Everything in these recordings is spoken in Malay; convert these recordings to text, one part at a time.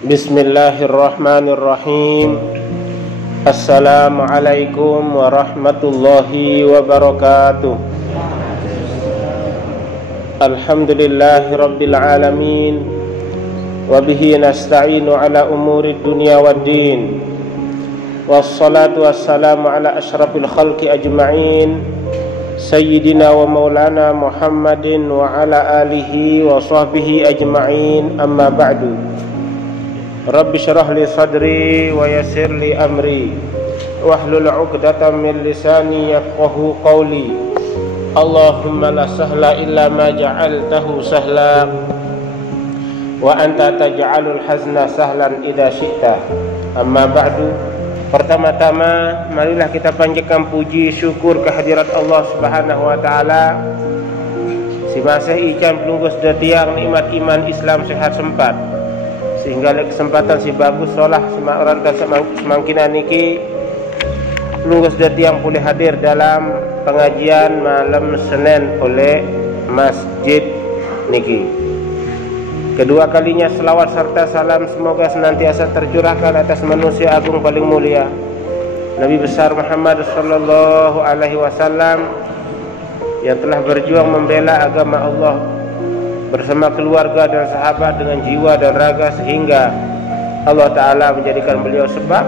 Bismillahirrahmanirrahim. Assalamualaikum warahmatullahi wabarakatuh. Alhamdulillahi rabbil alamin. Wabihi nasta'inu ala umuri dunya waddin. Wassalatu wassalamu ala ashrafil khalqi ajma'in, Sayyidina wa maulana Muhammadin wa ala alihi wa sahbihi ajma'in. Amma ba'du. Rabbi syrah li sadri wa yassir li amri wahlul 'uqdatam min lisani yafqahu qawli. Allahumma la sahla illa ma ja'altahu sahla wa anta taj'alul hazna sahlan idza syi'ta. Amma ba'du. Pertama-tama marilah kita panjatkan puji syukur kehadirat Allah Subhanahu wa taala. Si masih ican pelunggus detiang nikmat iman Islam sehat sempat, sehingga kesempatan si bagus solah semaranta semangkinan niki pelunggus detiang boleh hadir dalam pengajian malam Senin oleh masjid niki. Kedua kalinya selawat serta salam semoga senantiasa tercurahkan atas manusia agung paling mulia Nabi besar Muhammad sallallahu alaihi wasallam yang telah berjuang membela agama Allah bersama keluarga dan sahabat dengan jiwa dan raga, sehingga Allah Ta'ala menjadikan beliau sebab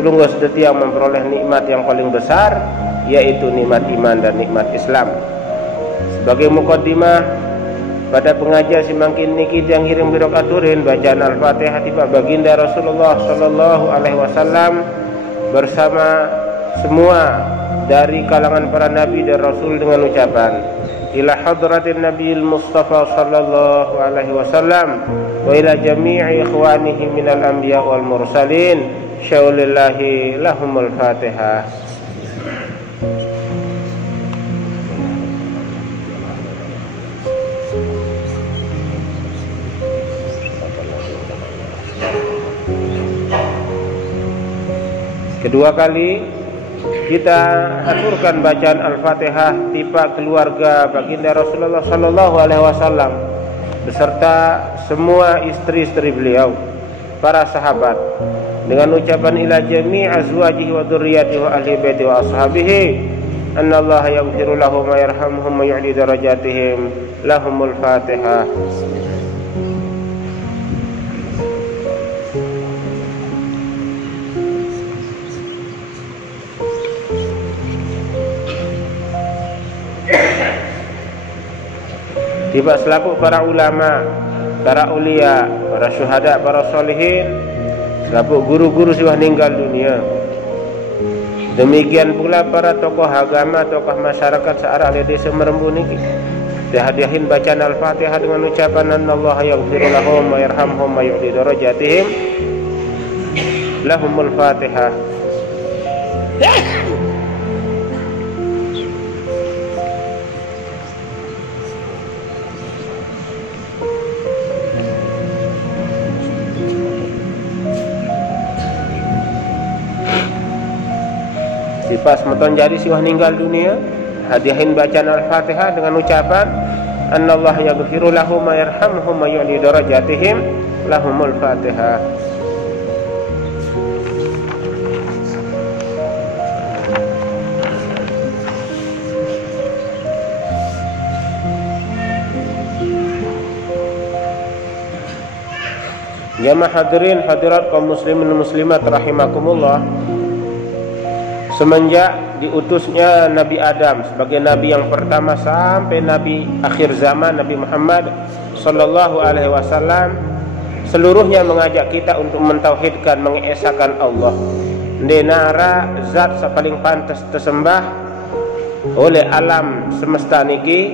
pelunggus setia yang memperoleh nikmat yang paling besar, yaitu nikmat iman dan nikmat Islam. Sebagai mukaddimah pada pengajian simangkin niki yang ngirim birokaturin bacaan Al-Fatihah tiba baginda Rasulullah sallallahu alaihi wasallam bersama semua dari kalangan para nabi dan rasul dengan ucapan ila hadratin nabiyil mustafa sallallahu alaihi wasallam wa ila jami'i ikhwanihi minal anbiya wal mursalin syaulillahi lahumul fatihah. Kedua kali kita aturkan bacaan Al-Fatihah tiba keluarga baginda Rasulullah sallallahu alaihi wasallam beserta semua istri-istri beliau, para sahabat, dengan ucapan ila jami' azwajihi wa dzurriyyatihi wa ahli baiti wa ashabihi annallaha yaghfiru lahum wa yarhamuhum wa yu'li darajatihim lahumul Fatihah. Tiba selaku para ulama, para ulia, para syuhada, para solihin, selaku guru-guru sudah meninggal dunia. Demikian pula para tokoh agama, tokoh masyarakat searah desa Merembu niki. Dihadiahin bacaan Al-Fatihah dengan ucapan annallaha yaghfiru lahum wa yarhamhum wa yu'li darajatihim lahumul Fatihah. Pas meton jadi siwah meninggal dunia, hadiahin bacaan Al-Fatihah dengan ucapan annallaha yaghfiru lahum wa yarhamhum wa yu'li darajatihim lahumul Fatihah. Jamaah hadirin hadirat kaum muslimin muslimat rahimakumullah. Semenjak diutusnya Nabi Adam sebagai Nabi yang pertama sampai Nabi akhir zaman Nabi Muhammad sallallahu alaihi wasallam, seluruhnya mengajak kita untuk mentauhidkan, mengesahkan Allah. Denara zat paling pantas tersembah oleh alam semesta niki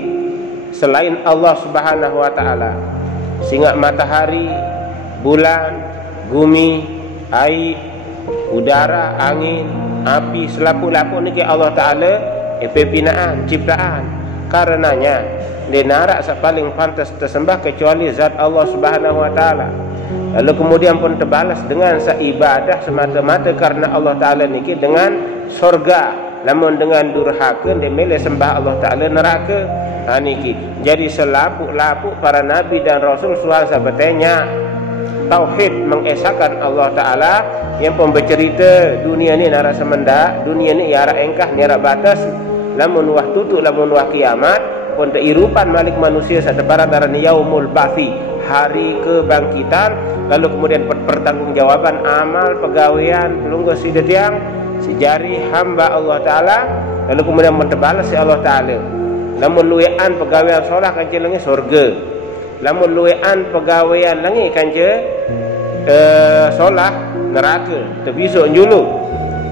selain Allah Subhanahu wa taala. Sehingga matahari, bulan, bumi, air, udara, angin, api, selapu-lapu niki Allah Ta'ala pembinaan, ciptaan. Karenanya denara paling pantas tersembah kecuali zat Allah Subhanahu wa taala. Lalu kemudian pun terbalas dengan seibadah semata-mata karena Allah Ta'ala niki dengan surga. Namun dengan durhaka dia milih sembah Allah Ta'ala neraka. Niki jadi selapuk-lapuk para nabi dan rasul suasa bertanya tauhid, mengesahkan Allah Ta'ala, yang pun bercerita dunia ni nara semenda, dunia ni yara engkah nyara batas, lamun wah tutup lamun wah kiamat pun irupan malik manusia sateparan daran yaumul ba'fi, hari kebangkitan, lalu kemudian pertanggungjawaban amal pegawaian pelungguh sidetiang sejari hamba Allah Ta'ala, lalu kemudian mentebalas si Allah Ta'ala. Lamun luwean pegawaian solah kanci langi surga, lamun luwean pegawaian langi kanci solah neraka, terbisuk njulu,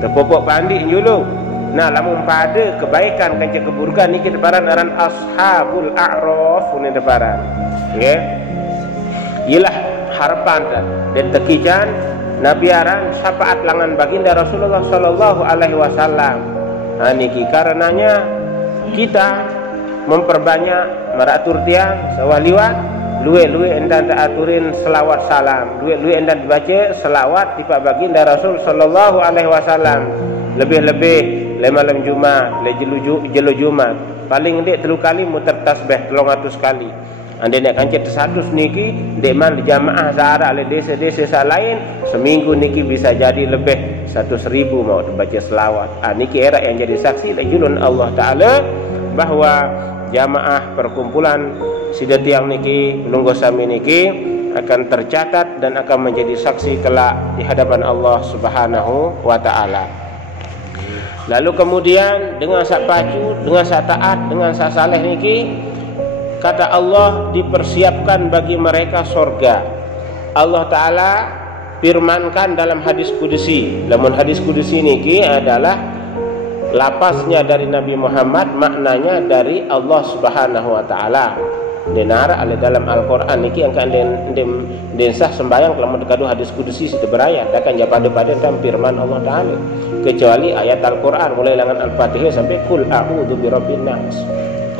terpopok pandi njulu. Nah, lamun pada kebaikan kanci keburukan ni kita paran aran ashabul a'raf ni deparan. Ya. Ialah harapan dan tekijan Nabi aran syafaat langan baginda Rasulullah sallallahu alaihi wasallam. Ha niki karenanya kita memperbanyak meratur tiang sawah liwat, luwe-luwe endan aturin selawat salam, luwe-luwe endan baca selawat di pak baginda Rasul sallallahu alaihi wasallam. Lebih-lebih le malam Jumat, le jelu Jumat, paling ndek 3 kali muter tasbih 300 kali. Ande nek kancet 100 niki ndek man jamaah zahara le desa-desa lain seminggu niki bisa jadi lebih 100.000 mau baca selawat. Niki era yang jadi saksi le julun Allah Ta'ala bahwa jamaah perkumpulan sidetiang niki pelungguh sami niki akan tercatat dan akan menjadi saksi kelak di hadapan Allah Subhanahu wa Ta'ala. Lalu kemudian dengan sak pacu, dengan sak taat, dengan sak saleh niki, kata Allah dipersiapkan bagi mereka surga. Allah Ta'ala firmankan dalam hadis kudusi. Namun hadis kudusi niki adalah lapasnya dari Nabi Muhammad, maknanya dari Allah Subhanahu wa Ta'ala. Denara ale dalam Al-Qur'an niki angka den sah sembayang kalau dekadu hadis kudusi situ berayat akan japada-pada tentang firman Allah Ta'ala, kecuali ayat Al-Qur'an mulai langan Al-Fatihah sampai kul a'udzu birabbin nas.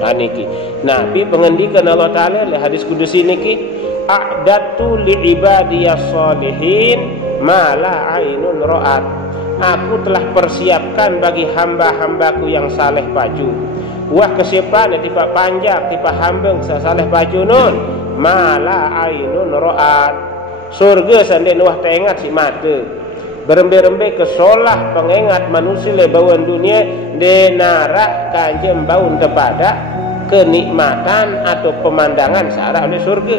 Niki. Nah, pi pengendikan Allah Ta'ala le hadis kudusi niki, a'datu li ibadiyas sholihin ma la ainun ra'at. Aku telah persiapkan bagi hamba-hambaku yang saleh paju. Wah kesiapan tiba panjang tiba hambeng saleh paju nun ma la ainun ra'at. Surga sanden wah teringat si mata. Berembe-rembe kesolah pengingat manusia le bawaan dunia denara kanjem baun kepada kenikmatan atau pemandangan searah oleh surga,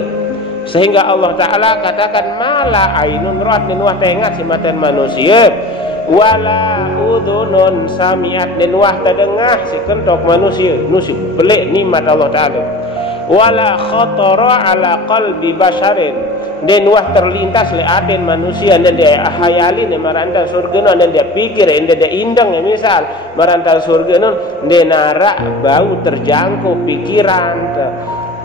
sehingga Allah Ta'ala katakan mala ainun ra'at dan wah teringat si mata manusia, wala udhunun sami'at dan wah terdengar si kentok manusia nusi pelik nikmat Allah Ta'ala, wala khatara ala qalbi basharin dan wah terlintas le aden manusia dan dia hayalin maranta surga dan dia pikir dan dia indang misal maranta surga dan nara bau terjangkau pikiran,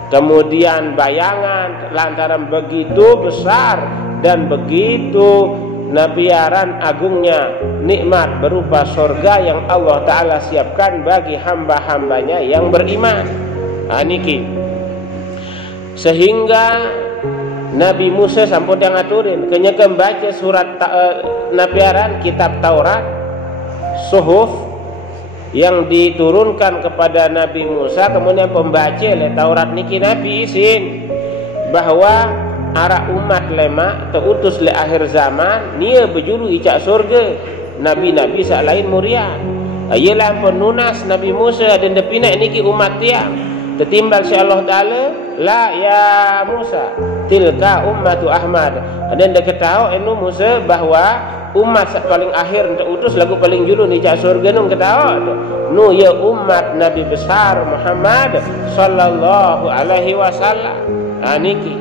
kemudian bayangan lantaran begitu besar dan begitu nabiaran agungnya nikmat berupa surga yang Allah Ta'ala siapkan bagi hamba-hambanya yang beriman. Niki sehingga Nabi Musa sampun yang ngaturin kenyakan baca surat nabiaran kitab Taurat suhuf yang diturunkan kepada Nabi Musa, kemudian pembaca le Taurat niki Nabi isin bahwa arah umat lema teutus le akhir zaman nia berjuru icak surga nabi-nabi sak lain murian. Ayalah penunas Nabi Musa dan depina niki umat tiang tetimbal si Allah Ta'ala la ya Musa tilka ummatu Ahmad. Dan dia ketahu enu Musa bahwa umat paling akhir untuk utus lagu paling julu ni cak surga nu ketahu nu ya umat Nabi besar Muhammad sallallahu alaihi wasallam. Niki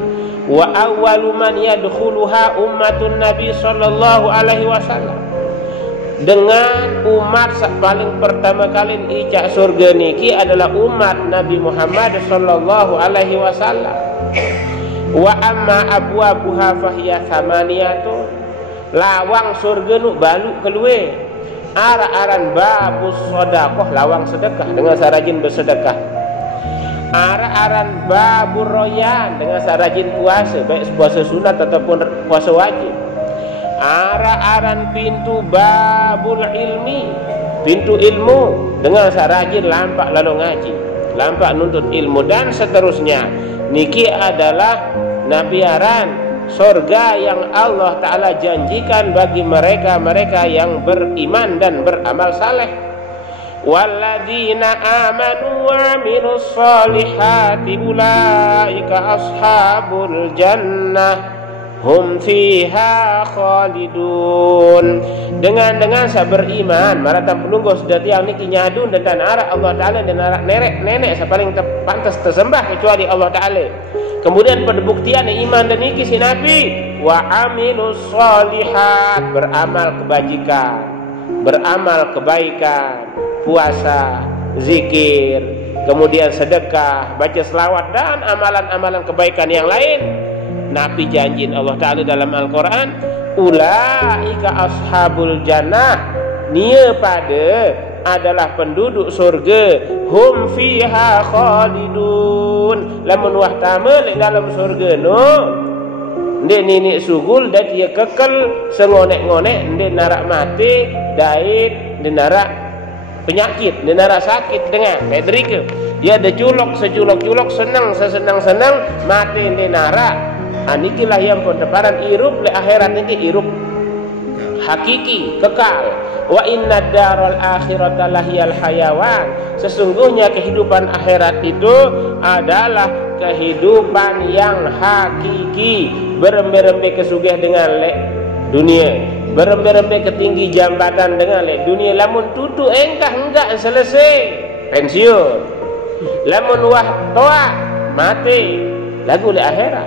wa awwalu man yadkhuluha ummatun Nabi sallallahu alaihi wasallam. Dengan umat paling pertama kali icak surga niki adalah umat Nabi Muhammad sallallahu alaihi wasallam. Wa amma abwabuha fahiya thamaniyatun. Lawang surga nu balu keluwe ara-aran babus sedekah, lawang sedekah dengan sarajin bersedekah. Ara-aran babur royan dengan sarajin puasa, baik puasa sunat ataupun puasa wajib. Ara-aran pintu babul ilmi, pintu ilmu dengan sarajin lampak lalu ngaji, lampak nuntut ilmu dan seterusnya. Niki adalah nabiaran surga yang Allah Ta'ala janjikan bagi mereka yang beriman dan beramal saleh. Walladzina amanu wa amilus solihati ulaika ashabul jannah hum fiha khalidun. Dengan sa beriman maratan penunggu sudah tiang niki nyadun dan arah Allah Ta'ala dan arah nenek sa paling pantas tersembah kecuali Allah Ta'ala. Kemudian pembuktian iman dan niki si Nabi wa amilus solihat, beramal kebaikan, puasa, zikir, kemudian sedekah, baca selawat dan amalan-amalan kebaikan yang lain. Nabi janjiin Allah Ta'ala dalam Al-Quran, ulaika ashabul jannah, nia pada adalah penduduk surga, hum fiha khalidun, lamun wah tamal dalam surga no ndek nini sugul dan dia kekal sengonek-ngonek, ndek narak mati daid, ndek narak penyakit, ndek narak sakit dengan kayak derika. Dia ada culok seculok-culok, senang mati ndek narak. Anikilah yang pendeparan irup le akhirat niki irup hakiki kekal. Wa inna daral akhirata lahiyal hayawan, sesungguhnya kehidupan akhirat itu adalah kehidupan yang hakiki. Berembe-rembe kesugih dengan le dunia, berembe-rembe ketinggi jambatan dengan le dunia, lamun tutu enggak selesai pensiun, lamun wah toa mati lagu le akhirat,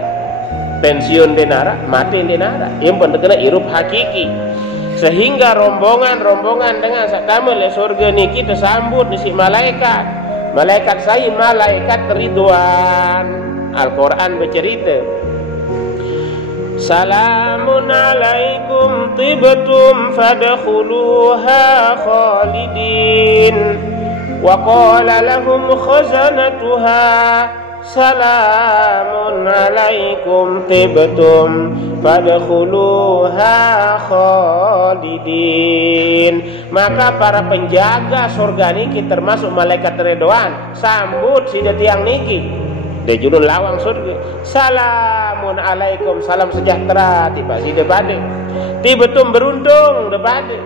pensiun denara, mati denara. Yang penting kena irup hakiki. Sehingga rombongan dengan sakdamel le surga niki tersambut disi malaikat. Malaikat saya malaikat Ridwan. Al-Quran bercerita, salamun alaikum tibtum fadkhuluha khalidin wa qala lahum khazanatuha salamun alaikum tibtum fadkhuluha khalidin. Maka para penjaga surga niki termasuk malaikat Ridwan sambut si tiang niki de julun lawang surga, salamun alaikum, salam sejahtera tiba si debade tibtum beruntung debade.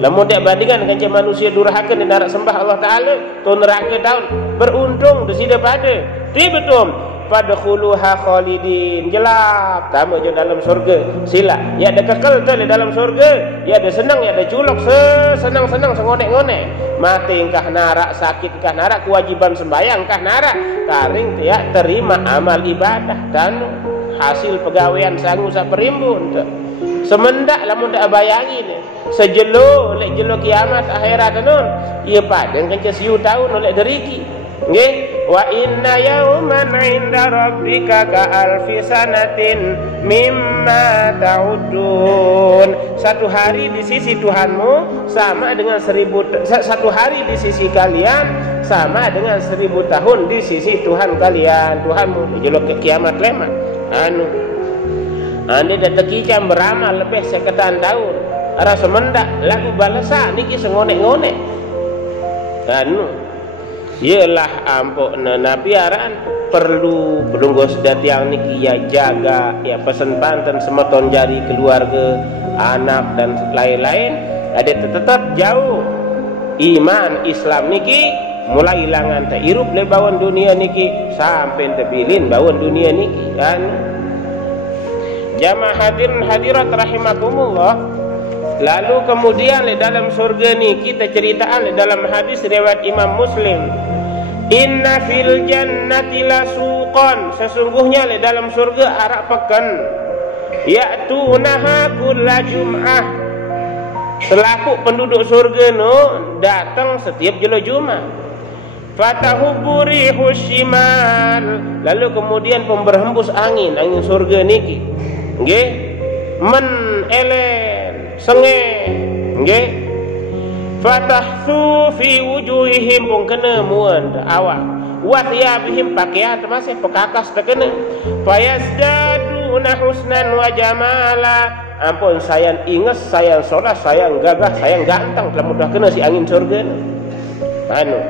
Lamun dia bandingan dengan manusia durhaka dan narak sembah Allah Ta'ala tu neraka tahun beruntung di sini pada tibetum fadkhuluha khalidin, jelap tamu je dalam surga sila ya ada kekal tu dalam surga, ya ada senang, ya ada culok senang sengonek-ngonek, mati engkah narak, sakit engkah narak, kewajiban sembahyang engkah narak, taring ya terima amal ibadah dan hasil pegawaian sangu sa perimbun tu. Semendak lamun tak bayangin sejelo lek jelo kiamat akhirat nun ia padang kan siu tahun oleh deriki nggih. Wa inna yauman 'inda rabbika ka alfi sanatin mimma ta'udun, satu hari di sisi Tuhanmu sama dengan 1000, satu hari di sisi kalian sama dengan 1000 tahun di sisi Tuhan kalian, Tuhanmu jelo kiamat lemat anu anda dah tekicam beramal lebih sekian tahun. Arah semendak lagu balasa niki sengonek-ngonek. Anu, ialah ampuk Nabi aran perlu pelunggos datiang niki ya jaga, ya pesen panten semeton jari keluarga, anak dan lain-lain. Ada tetap jauh iman Islam niki mulai hilangan tak irup le bawon dunia niki sampai terbilin bawon dunia niki kan. Jamaah hadirin hadirat rahimakumullah. Lalu kemudian di dalam surga ni kita ceritaan di dalam hadis riwayat Imam Muslim, inna fil jannati lasuqan, sesungguhnya di dalam surga arak pekan, ya'tunaha kulla jum'ah, selaku penduduk surga no datang setiap jelo Jumat. Fatahuburi husyimal, lalu kemudian berhembus angin surga niki nggih men elen senge nggih. Fatahsu fi wujuhihim pun kena muan awak wa thiyabihim pakaian masih pekakas terkena. Fayazdaduna husnan wa jamala, ampun sayang ingat, sayang solat, sayang gagah, sayang ganteng telah mudah kena si angin surga anu.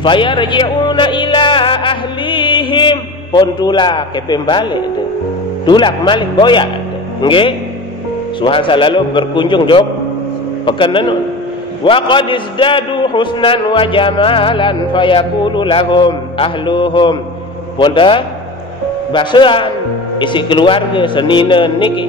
Fayarji'una ila ahlihim, pon tula ke pembalik tu tulak malik boyak nggih suhan selalu berkunjung jog pekan nanu wa qad izdadu husnan wa jamalan fayaqulu lahum ahluhum ponda basaan isi keluarga senina niki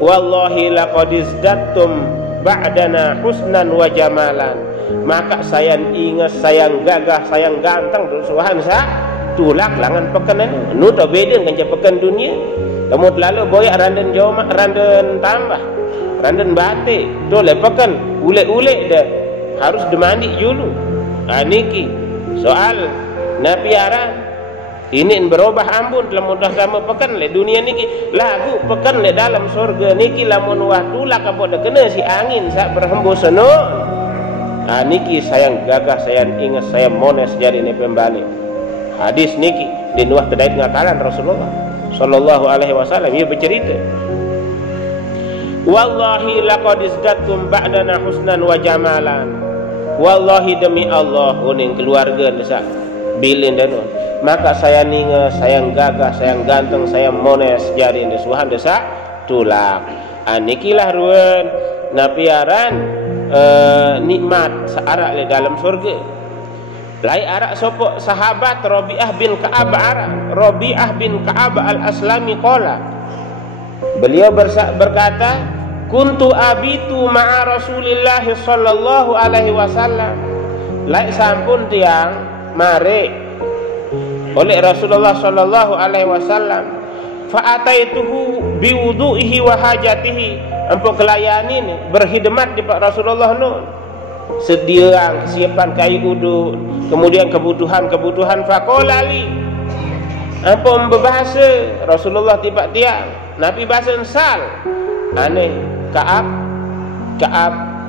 wallahi laqad izdattum ba'dana husnan wa jamalan maka sayang ingat sayang gagah sayang ganteng suhan sa tulak langan pekan nu to beden kan pekan dunia lemut lalu boyak randan joma randan tambah randan batik tu lepakan ule-ule dah harus demandi dulu niki soal napiaran ini berubah ambun lamun dah sama pekan le dunia niki lagu pekan le dalam surga niki lamun wah tulak apa dah kena si angin sak berhembus seno niki sayang gagah sayang ingat sayang mones jadi ni pembalik hadis niki dinuah terkait ngakalan Rasulullah sallallahu alaihi wasallam ia bercerita wallahi laqad izdattum ba'dana husnan wa jamalan wallahi demi Allah uning keluarga desa bilin dan maka saya ninga sayang gagah sayang ganteng sayang mones jadi desuhan desa tulak anikilah ruan napiaran nikmat searak le dalam surga lai arak sopok sahabat Rabi'ah bin Ka'ab Rabi'ah bin Ka'ab al-Aslami qala beliau berkata kuntu abitu ma'a Rasulillah sallallahu alaihi wasallam lai sampun tiang mare oleh Rasulullah sallallahu alaihi wasallam fa ataituhu biwudu'ihi wa hajatihi ampun kelayani ni berkhidmat di Pak Rasulullah nun sediaan kesiapan kayu wudu kemudian kebutuhan faqolali ampun berbahasa Rasulullah tiba tiang Nabi bahasa sal aneh Ka'ab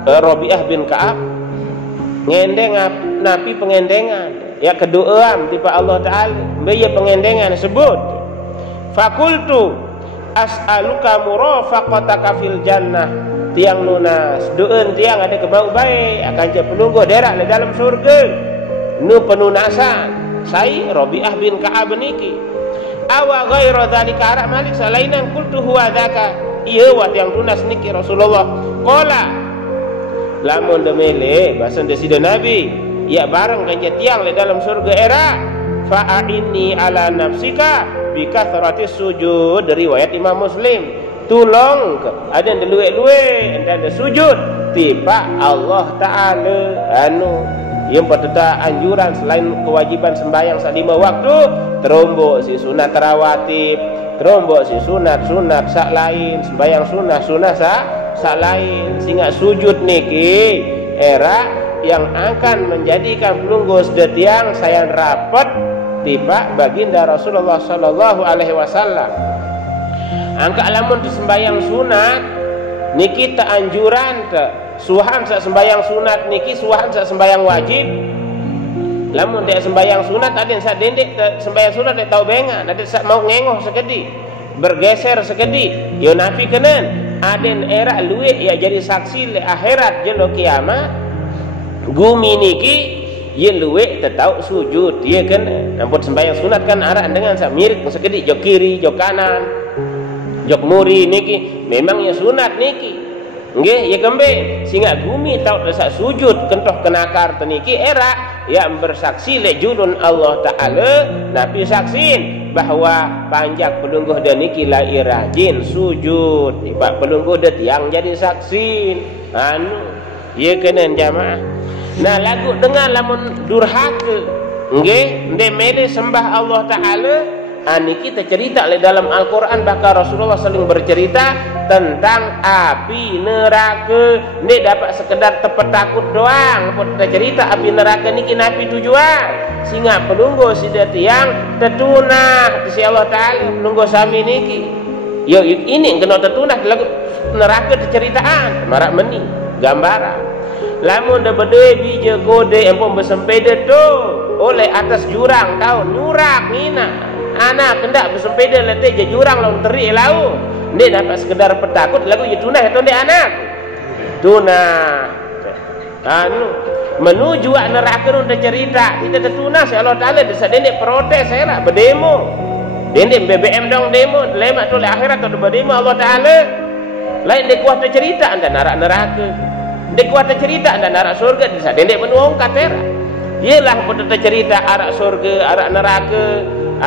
Rabi'ah bin Ka'ab ngendeng Nabi pengendengan ya kedoaan tiba Allah Ta'ala baya pengendengan sebut fakultu as'aluka murafaqataka fil jannah tiang nunas doen tiang ada kebau baik akan je pelungguh derak le dalam surga nu penunasan saya Rabi'ah bin Ka'ab niki awa ghairu dzalika arak malik salainan qultu huwa dzaka iya wat yang tunas niki Rasulullah qala lamun demele bahasa desida Nabi ya bareng kan je tiang le dalam surga era fa'inni ala nafsika bi kathratis sujud riwayat Imam Muslim tolong ada yang luwe-luwe ada sujud tiba Allah Ta'ala yang pertama anjuran selain kewajiban sembahyang sak 5 waktu terombok si sunat rawatib terombok si sunat sak lain sembahyang sunat sak lain sehingga sujud niki era yang akan menjadikan pelunggus detiang sayang rapat tiba baginda Rasulullah sallallahu alaihi wasallam angka lamun tu sembahyang sunat niki tak anjuran tak suhan sak sembahyang sunat niki suhan sak sembahyang wajib lamun dia sembahyang sunat ada yang sak dendek sembahyang sunat dia tahu bengan ada sak mau ngengoh sekedi bergeser sekedi yo nafi kenen aden era luwe ya jadi saksi le akhirat jelo kiamat gumi niki ye luwe tetau sujud ye kan ampun sembahyang sunat kan arah dengan sak mirik sekedi jok kiri jok kanan jok muri niki memang ya sunat niki nggih ya kembe sehingga gumi tau sak sujud kentoh kenakar teniki era yang bersaksi le julun Allah Ta'ala Nabi saksin bahwa panjak pelungguh dan niki la irajin sujud tiba pelungguh det yang jadi saksi ya kenen jamaah nah lagu dengan lamun durhaka nggih ndek mede sembah Allah Ta'ala niki kita cerita le dalam Al-Quran bahkan Rasulullah sering bercerita tentang api neraka ni dapat sekedar takut doang kita cerita api neraka niki napi tujuan sehingga pelunggu sidat yang tetunah si Allah Ta'ala pelunggu sami niki yo ini kena tetunah lagu neraka ceritaan marak meni gambaran lamun da bedoi bija kode empon bersempeda tu oleh atas jurang tahu nyurak ngina anak kendak bersempeda letih je jurang lawan terik lau ni dapat sekedar petakut lagu je tunah itu ndek anak tunah menuju neraka nu cerita kita tunah si Allah Ta'ala desa dendek protes saya lah berdemo Dendek BBM dong demo, lemak tu le akhirat tu berdemo Allah Taala. Lain dek kuat cerita anda narak neraka. Dek kuat cerita anda narak surga, bisa dendek menuang katera. Yelah pun cerita arak surga, arak neraka.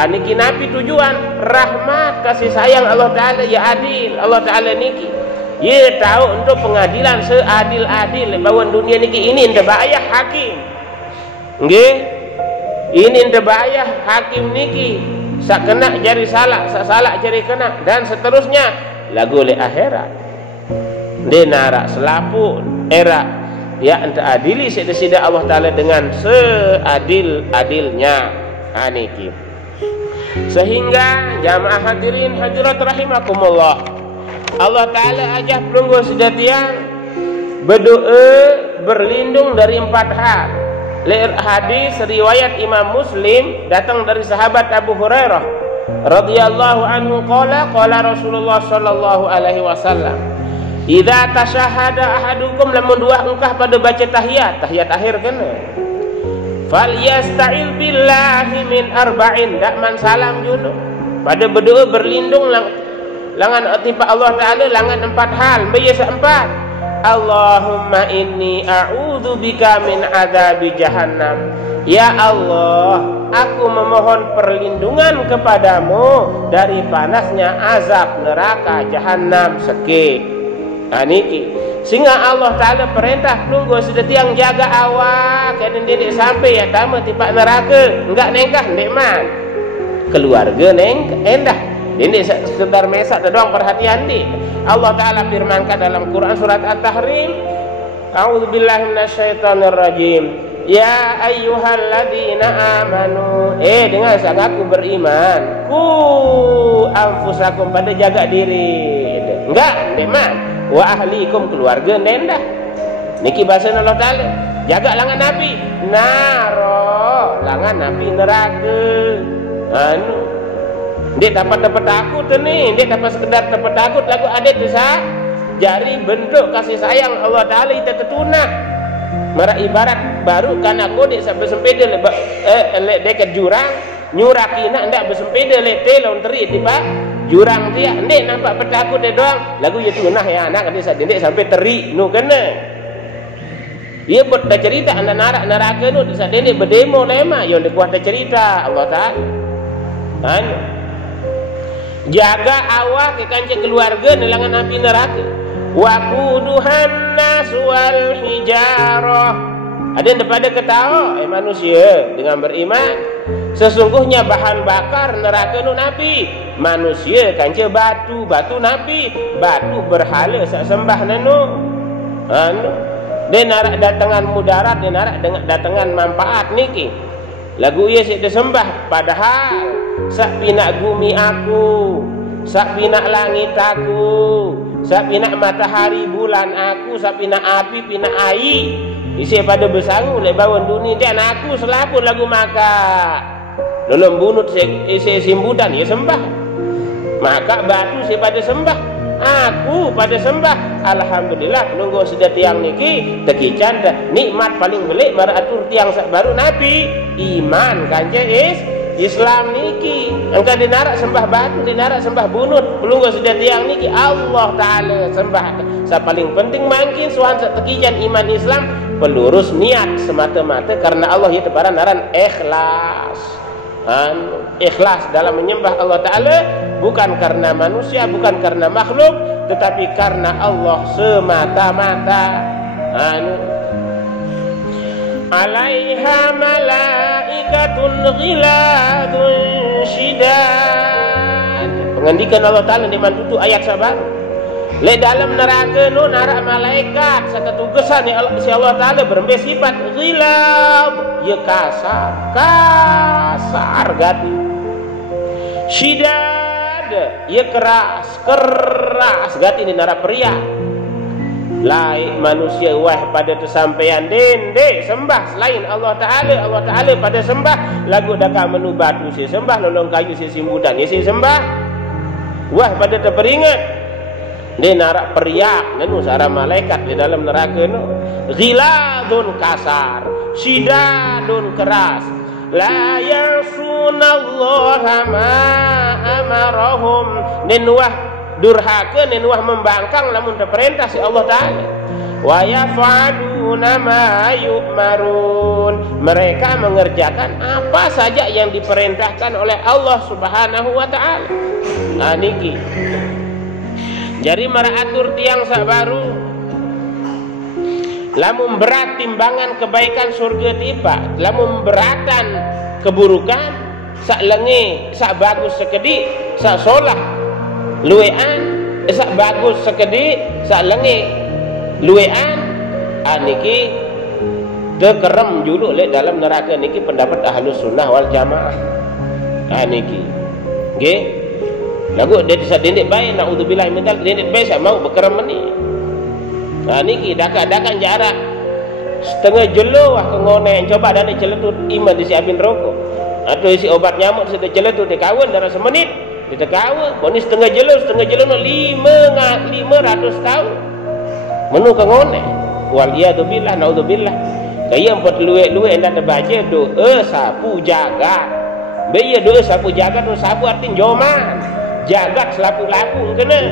Niki nabi tujuan rahmat kasih sayang Allah Taala ya adil. Allah Taala niki ye tahu untuk pengadilan seadil-adil bahawa dunia niki ini ente bayah hakim. Nggih. Ini ente bayah hakim niki sak kena jari salah, sak salah jari kena dan seterusnya lagu le akhirat. Dia narak selapu era ya ente adili sida Allah Taala dengan seadil-adilnya. Niki. Sehingga jamaah hadirin hadirat rahimakumullah, Allah Taala ajak pelunggu sedatiang berdoa berlindung dari 4 hal. Hadis riwayat Imam Muslim datang dari sahabat Abu Hurairah radhiyallahu anhu qala Rasulullah sallallahu alaihi wasallam, idza tashahhada ahadukum lamun dua engkah pada baca tahiyat akhir kena, falyasta'il billahi min arba'in, dak man salam juno pada berdoa berlindung langan tipa Allah Taala langan 4 hal, biasa 4. Allahumma inni a'udzu bika min adzabi jahannam. Ya Allah, aku memohon perlindungan kepadamu dari panasnya azab neraka jahannam seke. Niki sehingga Allah Taala perintah nunggu sudah tiang jaga awak kena didik sampai ya tamu tipak neraka enggak nengkah nikmat keluarga endah ini sekedar mesak doang perhatian di Allah Taala firmankan dalam Quran surat At-Tahrim, a'udzubillahi minasyaitonir rajim, ya ayyuhalladzina amanu, dengan sangat aku beriman, ku anfusakum pada jaga diri enggak nikmat wa ahlikum keluarga nendah. Niki bahasa Allah Taala jaga langan nabi naro langan nabi neraka. Dia dapat takut ni, dia dapat sekedar dapat takut lagu adat desa jari bentuk kasih sayang Allah Taala kita tertunah. Mara ibarat baru kana kode sampai sempeda dekat jurang nyurakina ndak bersempeda le telon teri tiba jurang dia ndek nampak petakut dia doang lagu ya tunah ya anak dia sadendek sampai teri nu kena ia buat cerita anak narak neraka nu sadendek berdemo lema yang dia buat cerita Allah Taala jaga awak ke kancing keluarga nelangan api neraka waquduhan nas wal hijarah. Ada yang daripada ketahu manusia dengan beriman sesungguhnya bahan bakar neraka nu nabi manusia kanca batu nabi batu berhala sak sembah nanu dia narak datangan mudarat dia narak datangan manfaat niki lagu ia sik disembah padahal sak pinak bumi aku sak pinak langit aku sak pinak matahari bulan aku sak pinak api pinak air isi pada bersangu le bawon dunia dan aku selaku lagu maka dalam bunut isi simbudan ya sembah maka batu si pada sembah aku pada sembah alhamdulillah nunggu sudah tiang niki tekican nikmat paling belik maratur tiang baru nabi iman kanje Islam niki engkau dinarak sembah batu dinarak sembah bunut belum sudah tiang niki Allah Taala sembah sa paling penting mungkin suan tekican iman Islam pelurus niat semata-mata karena Allah ya tebaran naran ikhlas ikhlas dalam menyembah Allah Ta'ala bukan karena manusia, bukan karena makhluk tetapi karena Allah semata-mata. Alaiha malaikatun ghiladun syidad. Pengendikan Allah Ta'ala di mantutu ayat sabar le dalam neraka nu narak malaikat satu tugasan si Allah Ta'ala berembe sifat ghilab ya kasar gati syidad ya keras gati di narak pria lain manusia wah pada tersampaian dende sembah selain Allah Ta'ala pada sembah lagu daka menu batu si sembah lolong kayu si simbudan ya si sembah wah pada terperingat dia narak periak nenu sara malaikat di dalam neraka nu ghiladun kasar syidadun keras la ya'sunallaha ma amarahum, nenuah durhaka, nenuah membangkang lamun perintah si Allah taala. Wa yaf'aluna ma yu'marun, mereka mengerjakan apa saja yang diperintahkan oleh Allah Subhanahu wa taala. Nah niki. Jadi maratur tiang sabaru lamun berat timbangan kebaikan surga tiba, lamun beratan keburukan sak lengi sak bagus sekedik sak solah luwean, sak bagus sekedik sak lengi luwean, aniki dekerem julu le dalam neraka niki pendapat Ahlus Sunnah wal Jamaah. Aniki nggih lagu dia disadendek bae naudzubillah min dzalik, dendek bae mau bekerem ni. Nah niki dakan jarak setengah jelo wah kengone coba dan celetut iman disiapin rokok atau isi obat nyamuk sudah celetut dikawin darah semenit ditekawin poni setengah jelo no 500 tahun menu kengone waliyadzubillah naudzubillah kaya empat luwe ndak baca doa sapu jagat beye doa sapu jagat tu sapu artin joman jagat selapu-lapu kena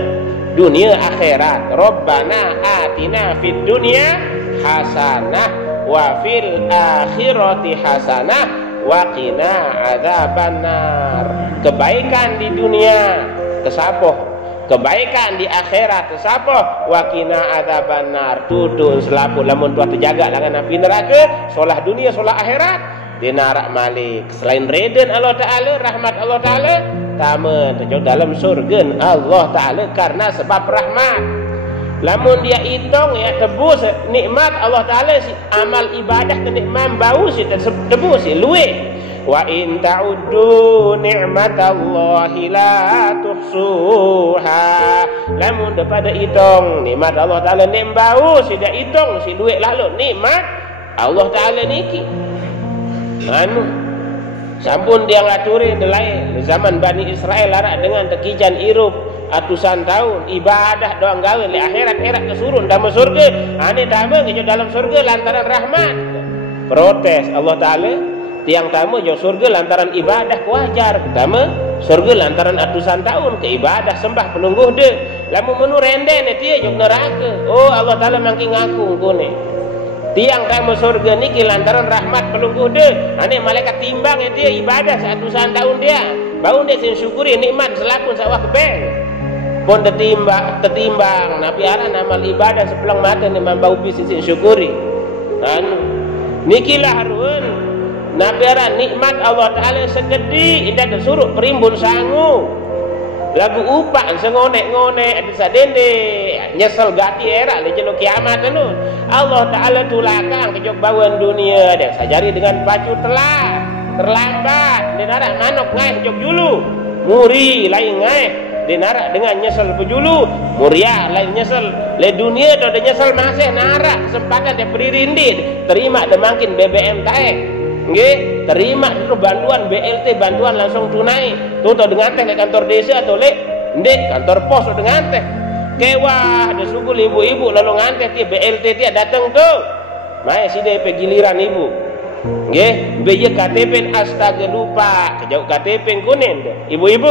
dunia akhirat. Rabbana atina fid dunya hasanah wa fil akhirati hasanah wa qina adzabannar. Kebaikan di dunia kesapoh, kebaikan di akhirat kesapoh, wa qina adzabannar. Tudun selapu lamun tuah terjaga langan api neraka, solah dunia solah akhirat dinarak malik. Selain reden Allah taala, rahmat Allah taala, tamen terjauh dalam surga Allah taala karena sebab rahmat. Lamun dia hitung ya tebus nikmat Allah taala si amal ibadah ke nikmat bau si tebus si luwe. Wa in ta'uddu ni'matallahi la tuhsuha. Lamun daripada hitung nikmat Allah taala nek bau si dia hitung si luwe lalu nikmat Allah taala niki. Anu sampun dia ngaturi delai zaman Bani Israel larak dengan tekijan irup atusan tahun ibadah doang gawe le akhirat kesurun dalam surga ane tamu ke dalam surga lantaran rahmat protes Allah taala tiang tamu jo surga lantaran ibadah wajar tamu surga lantaran atusan tahun ke ibadah sembah penunggu de lamun menu rende ne tie jo neraka oh Allah taala mangki ngaku ngene tiang tamu surga niki lantaran rahmat pelungguh de ane malaikat timbang dia ibadah satusan tahun dia bau dia sin syukuri nikmat selakun sawah kebeng pun tertimbang nabi aran amal ibadah sepelang mata ni bau bisi sin syukuri anu niki lah harun nabi aran nikmat Allah taala segede indah disuruh perimbun sangu lagu upak sengonek-ngonek ada sadende nyesel gati era le jelo kiamat anu Allah taala tulakang kejok bawan dunia dia sajari dengan pacu telat terlambat dinarak manok ngai kejok julu muri lain ngai dinarak dengan nyesel pejulu muria lain nyesel le dunia do de nyesel masih narak kesempatan dia peririndit terima de mangkin BBM taek nggih terima dulu bantuan BLT bantuan langsung tunai tuh dengan teh ke kantor desa atau le ndek kantor pos dengan teh kewah ada sugul ibu-ibu lalu nganteh ti BLT dia datang tuh mai si DP giliran ibu nggih beye KTP astaga lupa kejauh KTP kuning ibu-ibu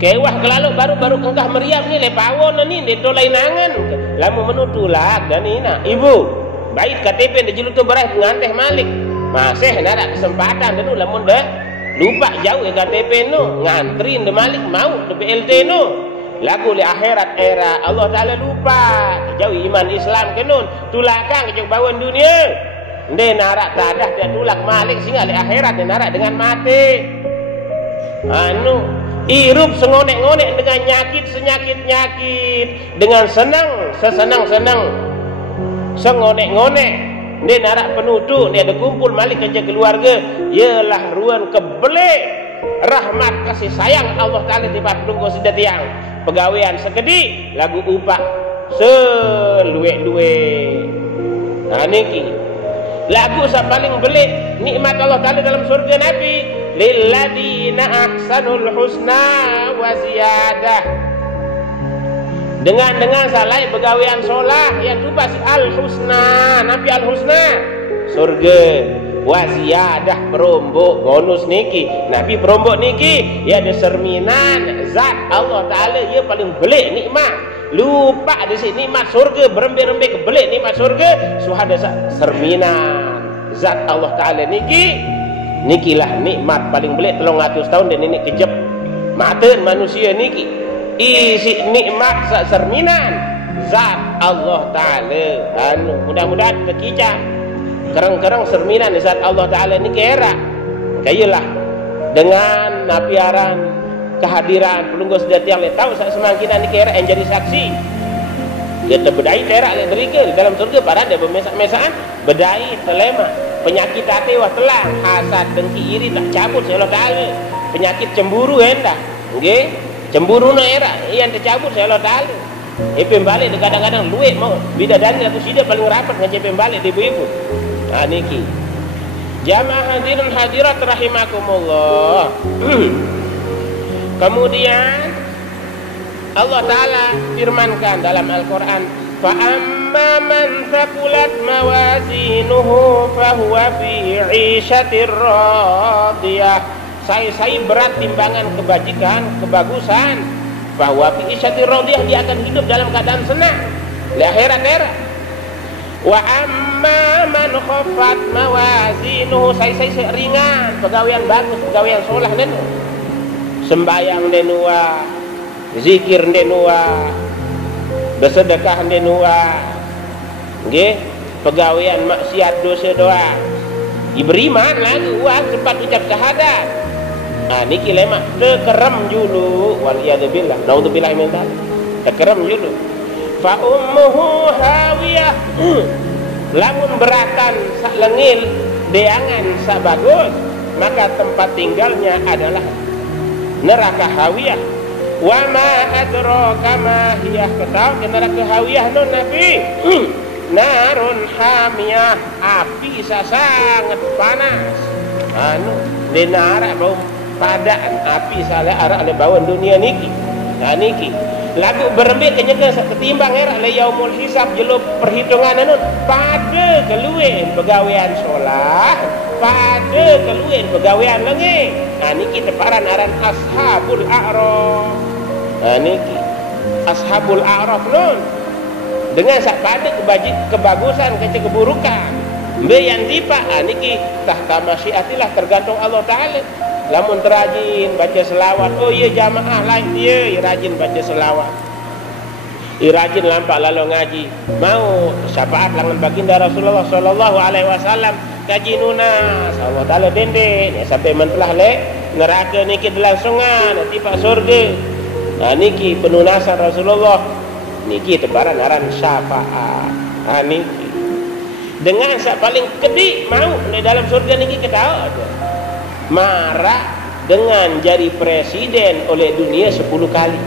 kewah kelalu baru kengkah meriam ni le pawon ni de lain angan lamun menutulak dan ina ibu baik KTP de jelu tu berai nganteh malik masih ada kesempatan dulu lamun dah lupa jauh KTP nu ngantrin de malik mau de BLT nu lagu li akhirat era Allah taala lupa jauh iman Islam kenun tulakang jauh bawan dunia de narak tadah dia tulak malik sehingga li akhirat de narak dengan mati anu irup sengonek-ngonek dengan nyakit dengan senang sengonek-ngonek dia narak penutup dia ada kumpul malik kerja keluarga ialah ruan kebelek rahmat kasih sayang Allah taala di patunggo sedetiang pegawaian segede lagu upah seluwe-luwe nah niki lagu sa paling belik nikmat Allah taala dalam surga Nabi lilladzina ahsanul husna wa ziyadah dengan salai pegawaian solah ya tu pasti al husna nabi al husna surga Waziyadah perombok bonus niki. Nabi perombok niki ya ada cerminan zat Allah Ta'ala ia paling belik nikmat. Lupa ada si nikmat surga, berembe-rembe kebelik nikmat surga, suhada cerminan zat Allah Ta'ala niki. Nikilah nikmat paling belik 300 tahun dan ini kejep mata manusia niki. Isi nikmat sak cerminan zat Allah Ta'ala. Mudah-mudahan terkijam kerang-kerang cerminan zat Allah Ta'ala ni kira kayalah dengan napiaran kehadiran pelunggu sejati yang tahu sak semangkinan ni kira yang jadi saksi dia terbedai terak le beriga dalam surga para ada bermesak-mesaan bedai telema penyakit hati wah telah hasad dengki iri tak cabut Allah Ta'ala penyakit cemburu hendak okey cemburu no era yang tercabut Allah Ta'ala balik kadang-kadang luit mau bidadari atau sida paling rapat dengan balik di ibu-ibu. Niki jamaah hadirin hadirat rahimakumullah. Kemudian Allah Ta'ala firmankan dalam Al-Quran, fa amma man thaqulat mawazinuhu fahuwa fi 'ishatir radiyah. Saya berat timbangan kebajikan, kebagusan, bahwa fi 'ishatir radiyah dia akan hidup dalam keadaan senang di akhirat. Wa amma man khaffat mawazinuhu, saya ringan, pegawaian bagus, pegawaian solah den. Sembayang den wa, zikir den wa, bersedekah den wa. Nggih, pegawaian maksiat dosa doa. Beriman lagi wa cepat ucap syahadat. Niki lemak tekerem dulu wal iyadzubillah. Naudzubillah min dzalik. Tekerem dulu. Fa ummuhu hawiyah. Lamun beratan sak lengil deangan sak bagus, maka tempat tinggalnya adalah neraka hawiyah. Wa ma adraka ma hiya, ketahu neraka hawiyah non Nabi. Narun hamiyah, api sangat panas. Di narak bau padaan api salah arak le bawaan dunia niki. Niki lagu berembik kenyeka ketimbang era le yaumul hisab jeluk perhitungan anu pada keluwen pegawaian solah, pada keluwen pegawaian lengi. Niki teparan aran ashabul a'raf. Niki ashabul a'raf nun dengan sak pada kebagusan kece keburukan be yang tipa. Niki tahta masyiatillah, tergantung Allah Ta'ala. Lamun terajin baca selawat, oh iya jamaah lain dia rajin baca selawat, rajin lampak lalu ngaji, mau syafaat langan baginda Rasulullah sallallahu alaihi wasallam kaji nunas Allah Ta'ala dende sampai mentelah le neraka niki delangsungan nanti pak surga. Niki penunasan Rasulullah niki tebaran aran syafaat. Niki dengan sak paling kedik mau di dalam surga niki ketahu aja marah dengan jadi presiden oleh dunia 10 kali.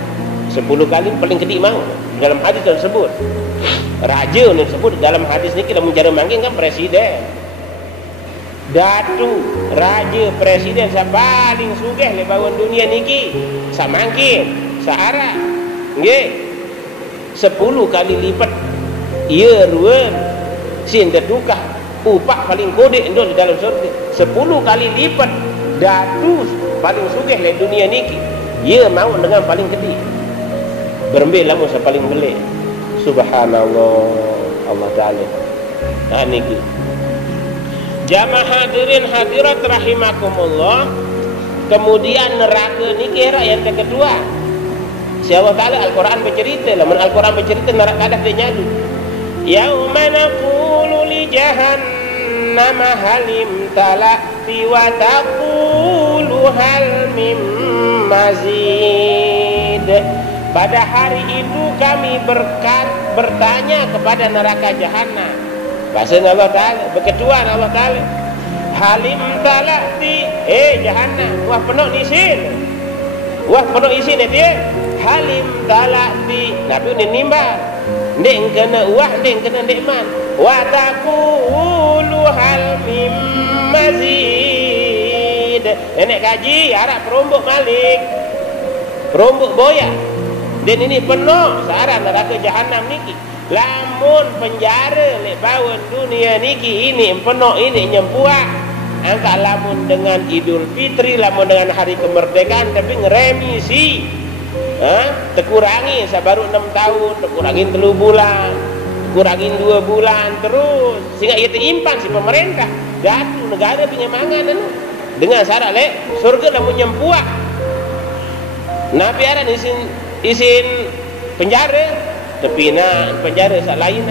10 kali paling kedik mau dalam hadis tersebut. Raja yang disebut dalam hadis ni kita mencari mangkin kan presiden, datu, raja, presiden sa paling sugih le bawaan dunia niki samangkin searah nggih 10 kali lipat ieu ruweun sin dedukah upah paling kode endo di dalam surga 10 kali lipat datu paling sugih le dunia niki ia mau dengan paling gede berembel lamun sa paling belik. Subhanallah Allah Ta'ala. Niki jamaah hadirin hadirat rahimakumullah. Kemudian neraka niki era yang kedua. Si Allah Ta'ala Al-Quran bercerita, lamun Al-Quran bercerita neraka ada nyadu. Yauma naqulu li jahannama halim talati wa taqulu hal mim mazid. Pada hari itu kami bertanya kepada neraka jahanam. Bahasa Allah Ta'ala, berketuan Allah Ta'ala, halim talati, jahanam, wah penuh isin, wah penuh isin dia. Halim talati, Nabi ni nimbal, ndek kena wah, ndek kena nikmat. Wa taqulu hal mim mazid. Nenek kaji harap perombok malik, perombok boya. Dan ini penuh searah neraka jahanam niki. Lamun penjara lek bawon dunia niki ini penuh ini nyempuak. angka lamun dengan Idul Fitri, lamun dengan hari kemerdekaan, tapi ngeremisi, tekurangi sabaru 6 tahun, tekurangin 3 bulan, kurangin 2 bulan terus, sehingga ia terimpan si pemerintah jatuh negara punya mangan dengan syarat surga lamun nyempuak. Nabi ada isin penjara, tapi penjara sak lain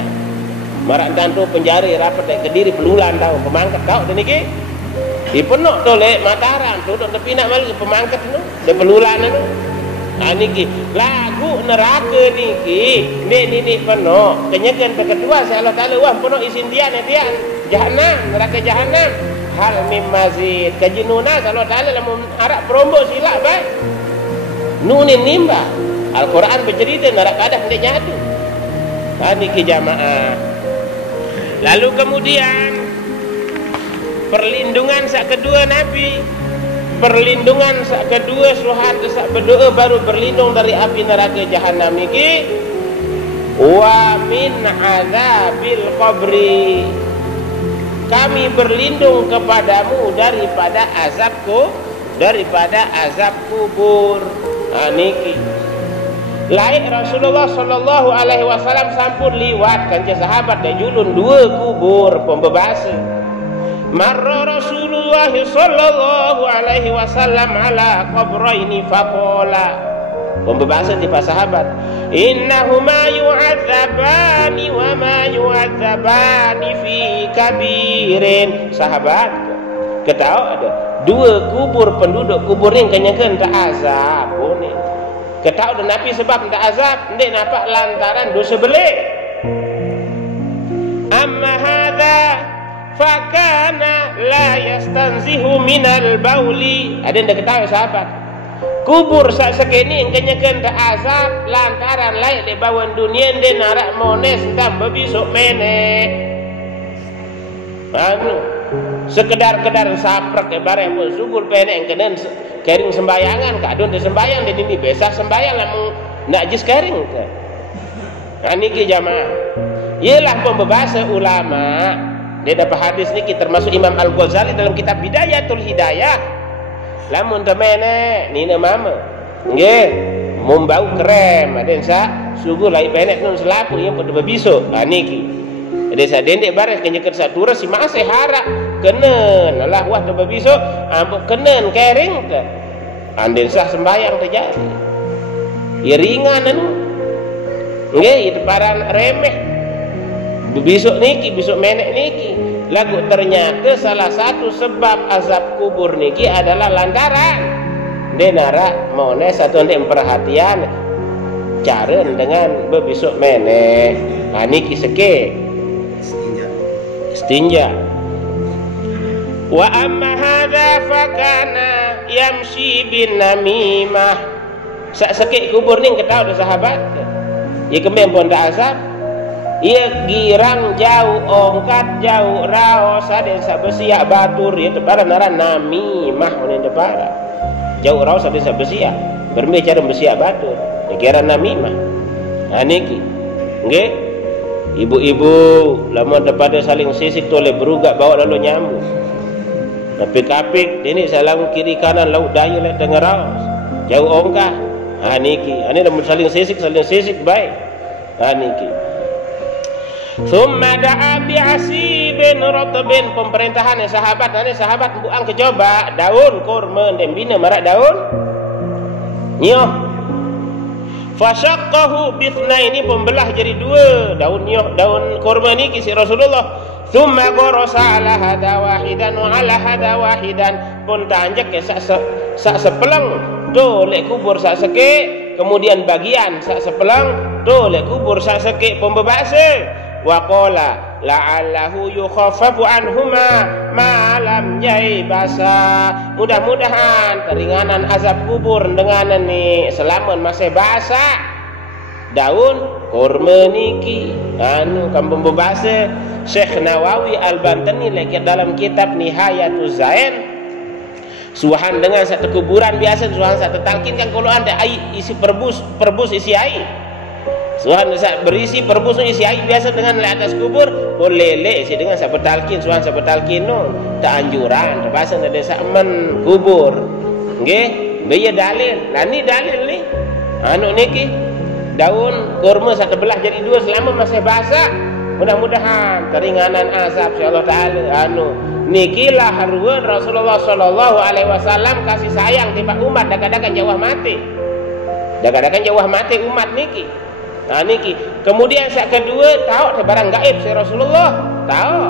marak tantu penjara rapat Kediri pelulan tahu pemangkat tahu dan niki dipenok tu le Mataram tu tapi nak malu pemangkat tu de pelulan tu. Niki lagu neraka niki ni penok kenyakan kedua si Allah Taala wah penok isin dia jahanam, neraka jahanam. Hal mim mazid kajinuna Allah Taala lamun harap promo silap nunin nimba Al-Quran bercerita neraka ada hendak nyatu. Niki jamaah. Lalu kemudian perlindungan sak kedua Nabi, perlindungan sak kedua syuhada sak berdoa baru berlindung dari api neraka jahanam niki. Wa min adzabil qabri, kami berlindung kepadamu daripada azab kubur. Niki lain Rasulullah sallallahu alaihi wasallam sampun liwat kanca sahabat dan julun 2 kubur pembebasa. Marra Rasulullah sallallahu alaihi wasallam ala qabraini faqala, pembebasa tipe sahabat, innahuma yu'adzabani wa ma yu'adzabani fi kabirin. Sahabat ketahu ada 2 kubur penduduk kubur ni kenyakan tak azab ni. Ketahu dah Nabi sebab tak azab ndik nampak lantaran dosa belik. Amma hadza fakana la yastanzihu minal bauli. Ada ndak ketahu sahabat kubur sak sekeni kenyakan tak azab lantaran lain le bawan dunia ndik narak mones tambah besok meneh. Sekedar saprak barang pun subur penek kenen kering sembayangan kadon de sembayang de ini biasa sembayang lamun nak jis kering ke. Niki jamaah. Ialah pembebasa ulama. Dia dapat hadis niki termasuk Imam Al-Ghazali dalam kitab Bidayatul Hidayah. Lamun temene nina mama. Nggih, mumbau krem aden sa sugu lai penek nun selapu yang pada besok. Niki. Desa dendek baris kenyakan satura si masih harap kenen lah wah coba besok ambok kenen kering ke andin sah sembayang terjadi ya ringan nggih itu paran remeh besok niki besok menek niki lagu ternyata salah satu sebab azab kubur niki adalah lantaran denara mone satu ndek perhatian cara dengan besok menek niki seke istinja. Wa amma hadza fakana yamshi bin namimah. Sak sekik kubur ni ketahu dah sahabat. Ia kembang pun dak azab. Ia girang jauh ongkat jauh raos ada sak besiak batur ia tebaran naran namimah oni debara. Jauh raos ada sak besiak berbicara besiak batur. Kira namimah. Niki. Nggih. Ibu-ibu lama daripada saling sisik toleh berugak bawa lalu nyambung. Tapi kapik ini salam kiri kanan laut daya le tengah raus. Jauh ongkah. Niki. Ini dah saling sisik baik. Niki. Thumma da'a bi'asibin ratbin, pemerintahan sahabat buang kecoba daun kurma dan bina marak daun. Nyoh. Fasyaqqahu bithnaini, pembelah jadi 2 daun nyoh daun kurma ni kisi Rasulullah. Thumma qarasa ala hada wahidan wa ala hada wahidan, pun tanjak ke sak sepelang tu lek kubur sak sekek, kemudian bagian sak sepelang tu lek kubur sak sekek pembebasa. Wa qala la'allahu yukhaffafu anhuma ma lam yaibasa, mudah-mudahan keringanan azab kubur dengan ni selamun masih basah daun kurma niki kampung pembebasa. Syekh Nawawi Al-Bantani lagi dalam kitab Nihayatuz Zain suhan dengan satu kuburan biasa suhan satu talkin kan kalau ada air isi perbus isi air Suhan berisi perbus isi air biasa dengan atas kubur boleh isi dengan sabetalkin suhan sabetalkin no tak anjuran terpasang ada sakmen kubur nggih biya dalil lah ni dalil ni anu niki daun kurma satu belah jadi dua selama masih basah mudah-mudahan keringanan azab insyaallah taala anu nikilah haruan Rasulullah sallallahu alaihi wasallam kasih sayang tiba umat dakan-dakan jawah mati umat niki. Nah niki. Kemudian saat kedua tahu barang gaib si Rasulullah. Tahu.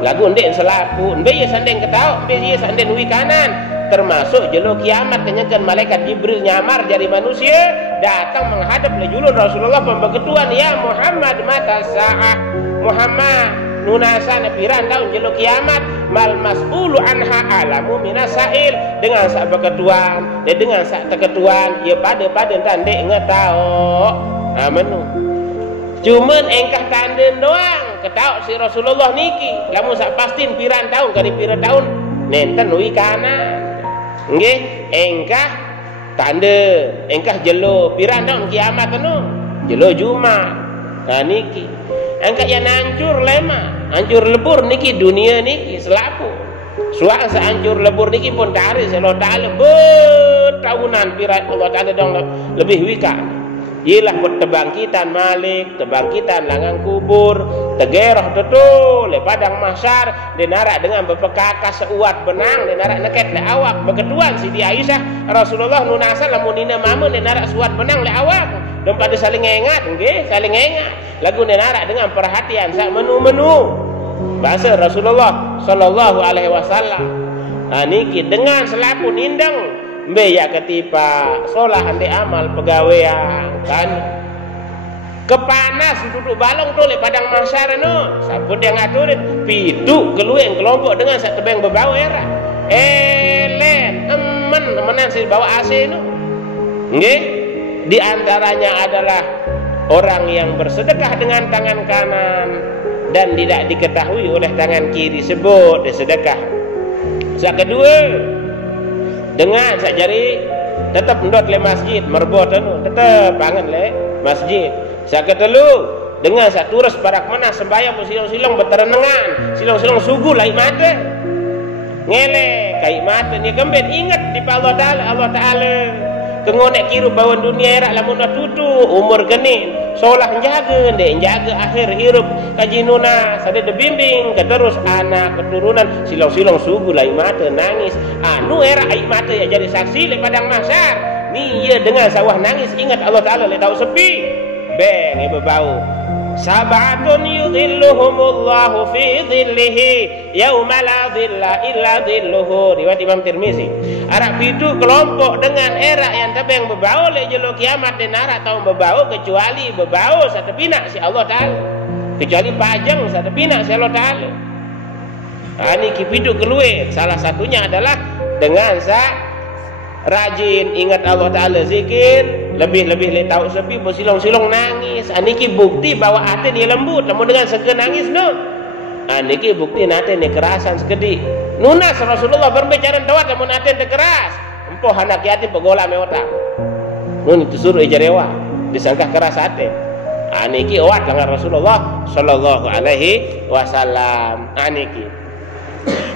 Lagu ndek selaku, ndek ya sandeng ketau, ndek ya sandeng wi kanan. Termasuk jelo kiamat kenyakan malaikat Jibril nyamar dari manusia datang menghadap le julun Rasulullah pembeketuan ya Muhammad mata sa'ah. Muhammad nunasa nepiran tahun jelo kiamat mal mas'ulu anha alamu minasail dengan sak beketuan dan dengan sak teketuan ya pada entan ndek ngetau. Menu cuman engkah tanden doang ketahu si Rasulullah niki lamun sak pastin piran tahun kali piran tahun nenten wi kanan nggih engkah tande engkah jelo piran tahun kiamat anu jelo Jumat. Nah niki engkah yang hancur lema hancur lebur niki dunia niki selaku suang sehancur lebur niki pun dari Allah taala bertahunan piran Allah taala dong lebih wikan ialah tebangkitan Malik, tebangkitan langang kubur, tegerah betul, le padang mahsyar, denarak dengan berpekakas seuat benang, denarak neket le awak, beketuan Siti Aisyah, Rasulullah nunasa lamun dina mama denarak suat benang le awak, dan pada saling ingat, nggih, saling ingat. Lagu denarak dengan perhatian sak menu-menu. Bahasa Rasulullah sallallahu alaihi wasallam. Nah niki dengan selaku nindang mbe ya ketipa solah ande amal pegawaian kan kepanas duduk balong tu le padang mahsyar no sabut yang ngaturin pitu kelueng kelompok dengan sak tebeng berbau era elen emen si bawa AC no nggih di antaranya adalah orang yang bersedekah dengan tangan kanan dan tidak diketahui oleh tangan kiri sebut sedekah. Sak kedua dengan sak jari tetap ndot le masjid merbot anu tetap pangan le masjid. Sak ketelu dengan sak turus barak mana sembahyang silong-silong beterenengan silong-silong sugu lai mata ngele kai mata ni gembet ingat di Allah taala kengonek kiru bawan dunia era lamun tutu umur genin solah jaga ndek jaga akhir hirup kajinuna sade bimbing terus anak keturunan silong-silong sugu lai mata nangis anu era ai mata ya jadi saksi le padang mahsyar ni ya dengan sawah nangis ingat Allah taala le tahu sepi beng ibu bau sab'atun yudhilluhumullahu fi dhillihi yauma la dhilla illa dhilluhu riwayat Imam Tirmizi. Arak pitu kelompok dengan era yang tebeng berbau le jelo kiamat dan arak tahu berbau kecuali berbau satu pinak si Allah taala kecuali pajang satu pinak si Allah taala. Ini kipitu keluar salah satunya adalah dengan rajin ingat Allah taala zikir lebih-lebih le tahu sepi bersilong-silong nangis aniki bukti bahwa hati ni lembut namun dengan segen nangis no aniki bukti hati ni kerasan sekedi nunas Rasulullah berbicara tawat namun hati ni keras empoh anak yatim pegola me otak nun itu suruh ijarewa disangka keras hati aniki awat dengan Rasulullah sallallahu alaihi wasallam aniki.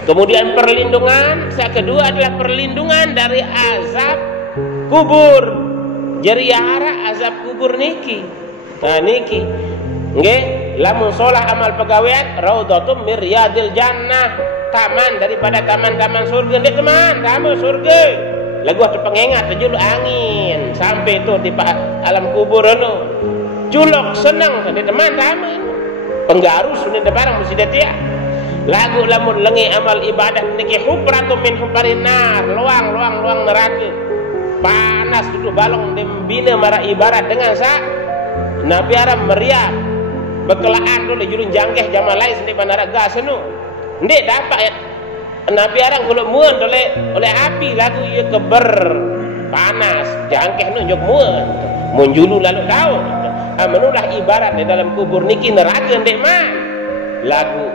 Kemudian perlindungan yang kedua adalah perlindungan dari azab kubur. Jadi ara azab kubur niki. Nah niki. Nggih, lamun solah amal pegawaian raudhatum mir riyadil jannah, taman daripada taman-taman surga. Ndek teman, taman surga. Lagu atuh pengengat julu angin sampai tu di alam kubur anu. Culok senang tadi teman taman. Penggarus sudah barang mesti dia. Lagu lamun lengi amal ibadah niki hubratum min hubarin nar, luang neraka. Panas duduk balong dembina marah ibarat dengan Nabi Aram meriam bekelaan dulu jurun jangkeh jamaah lain sendiri bandara gas nu ndek dapat ya Nabi Aram kalau muan oleh api lagu ia keber panas jangkeh nu jok muan munjulu lalu tahu menulah ibarat di dalam kubur niki neraka ndek man lagu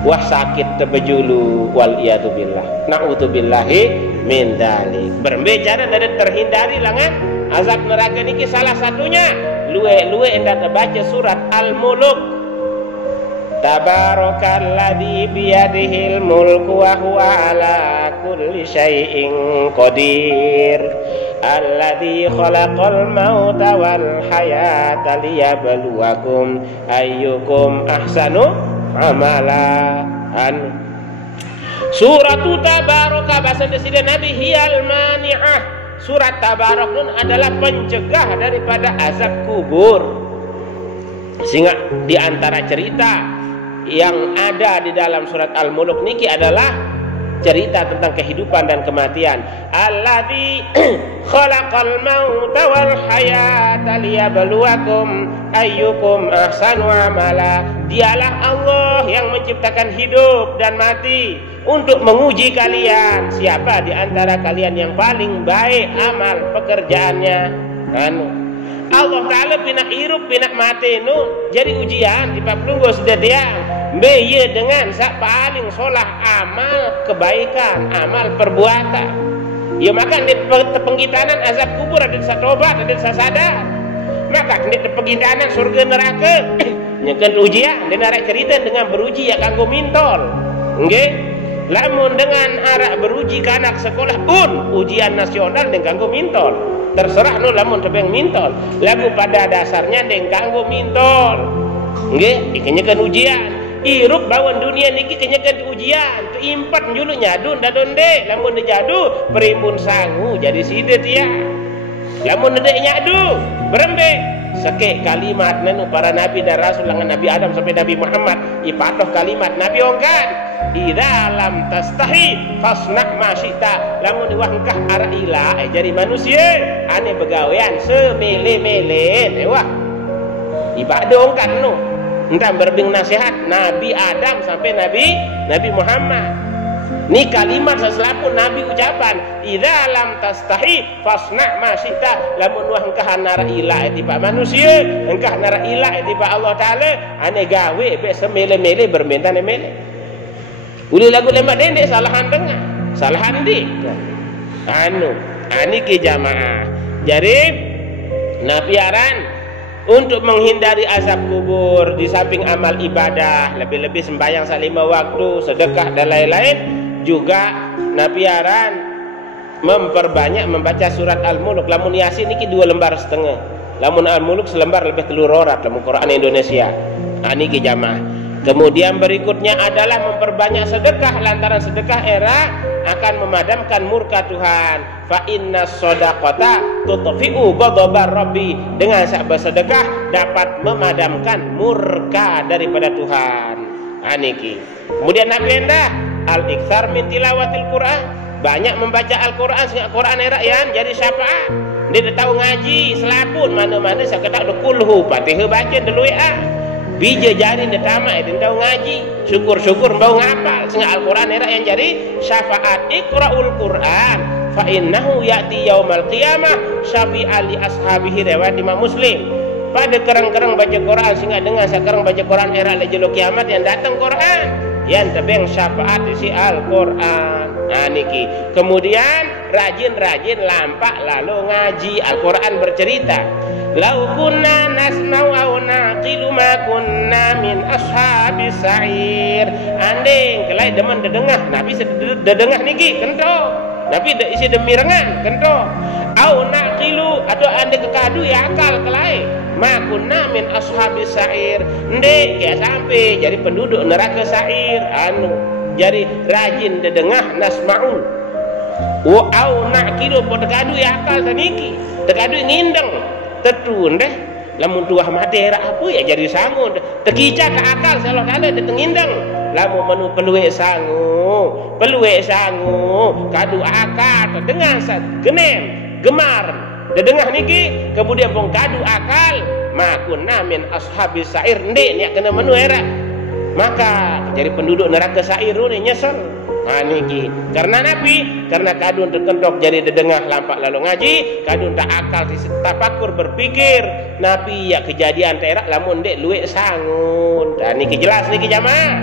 wah sakit tebejulu wal iyadu billah na'udzubillahi min dzalik berbicara dari terhindari langan azab neraka niki salah satunya luwe hendak baca surat Al-Muluk. Tabarakalladzi biyadihil mulku wa huwa ala kulli syai'in qadir. Alladzi khalaqal mauta wal hayata liyabluwakum ayyukum ahsanu amala. Surat Tabaraka bahasa Indonesia Nabi hiyal mani'ah. Surat Tabarak nun adalah pencegah daripada azab kubur. Sehingga di antara cerita yang ada di dalam surat Al-Muluk niki adalah cerita tentang kehidupan dan kematian. Alladzi khalaqal mauta wal hayata liyabluwakum ayyukum ahsanu amala. Dialah Allah yang menciptakan hidup dan mati untuk menguji kalian, siapa di antara kalian yang paling baik amal pekerjaannya. Allah Ta'ala pinak hirup pinak mati nu jadi ujian di paplunggo sudah dia beye dengan sak paling solah amal kebaikan, amal perbuatan. Ya maka di penggitanan azab kubur ada satobat, ada sadar. Maka di penggitanan surga neraka nyekan ujian dan arek cerita dengan beruji ya kanggo mintol. Nggih. Lamun dengan arak beruji ke anak sekolah pun ujian nasional dengan kanggo mintol. Terserah nu lamun tebeng mintol. Lagu pada dasarnya dengan kanggo mintol. Nggih, ikenyekan ujian. Irup bawon dunia niki kenyekan ujian. Tu impat julu nyadun dadonde. Lamun dijadu perimbun sangu jadi sidet ya. Lamun ndek nyadu berembe. Sekek kalimat nanu para nabi dan rasul dengan Nabi Adam sampai Nabi Muhammad ipatoh kalimat Nabi ongkan idza lam tastahi fasna ma syi'ta. Lamun wangkah ara ila jadi manusia ane begawean semele-mele wah ibadah ongkan nu entah berbing nasihat Nabi Adam sampai Nabi Muhammad. Ini kalimat seselapun Nabi ucapan idza lam tastahi fasna ma syi'ta. Lamun wah engkah nara ilah tiba manusia engkah nara ilah tiba Allah Ta'ala ane gawe be semele-mele bermentane-mele. Uli lagu lemak dendek salahan dengar salahan dik aniki jamaah. Jadi Nabi aran untuk menghindari azab kubur di samping amal ibadah lebih-lebih sembahyang salima waktu sedekah dan lain-lain juga Nabi aran memperbanyak membaca surat Al-Muluk. Lamun Yasin niki 2 lembar setengah, lamun Al-Muluk selembar lebih telur orat lamun Quran Indonesia. Niki jamaah. Kemudian berikutnya adalah memperbanyak sedekah, lantaran sedekah era akan memadamkan murka Tuhan. Fa inna shadaqata tutfi'u ghadabar rabbi. Dengan bersedekah dapat memadamkan murka daripada Tuhan. Niki. Kemudian Nabi endah al-iktsar min tilawatil Quran, banyak membaca Al-Quran sehingga Quran era yang jadi syafaat. Dia tahu ngaji selapun mana-mana sakedak kulhu Fatihah baca dulu ya. Bija jari dia tamat dia tahu ngaji, syukur-syukur bau ngapal sehingga Al-Quran era yang jadi syafaat. Iqra'ul Quran fa innahu ya'ti yaumal qiyamah syafi'an li ashabihi, riwayat Imam Muslim. Pada kerang-kerang baca Quran sehingga dengan sekarang baca Quran era lejelo kiamat yang datang Quran yang tebeng syafaat isi Al-Quran. Niki. Kemudian rajin-rajin lampak lalu ngaji. Al-Quran bercerita lau kunna nasma'u aw naqilu ma kunna min ashabis sa'ir. Anding kelai demen dedengah Nabi dedengah niki kento Nabi isi demi rengan kento au naqilu atau ande kekadu ya akal kelai ma kunna min ashabis sa'ir. Ndek ya sampai jadi penduduk neraka sa'ir jadi rajin dedengah nasma'ul wa au naqilu podekadu ya akal saniki tekadu ngindeng tetun deh lamun tuah madera apa ya jadi sangun tekica ke akal salah kala detengindeng lamun menu peluwe sangu kadu akal dengan genem gemar dedengah niki kemudian pun kadu akal makunna min ashabis sa'ir ndek nya kena menu era maka jadi penduduk neraka sa'ir ni nyesel. Niki karena Nabi karena kadun terkentok jadi dedengah lampak lalu ngaji kadun tak akal tapakur berpikir Nabi ya kejadian terak lamun dek luwe sangun. Dan niki jelas niki jamaah.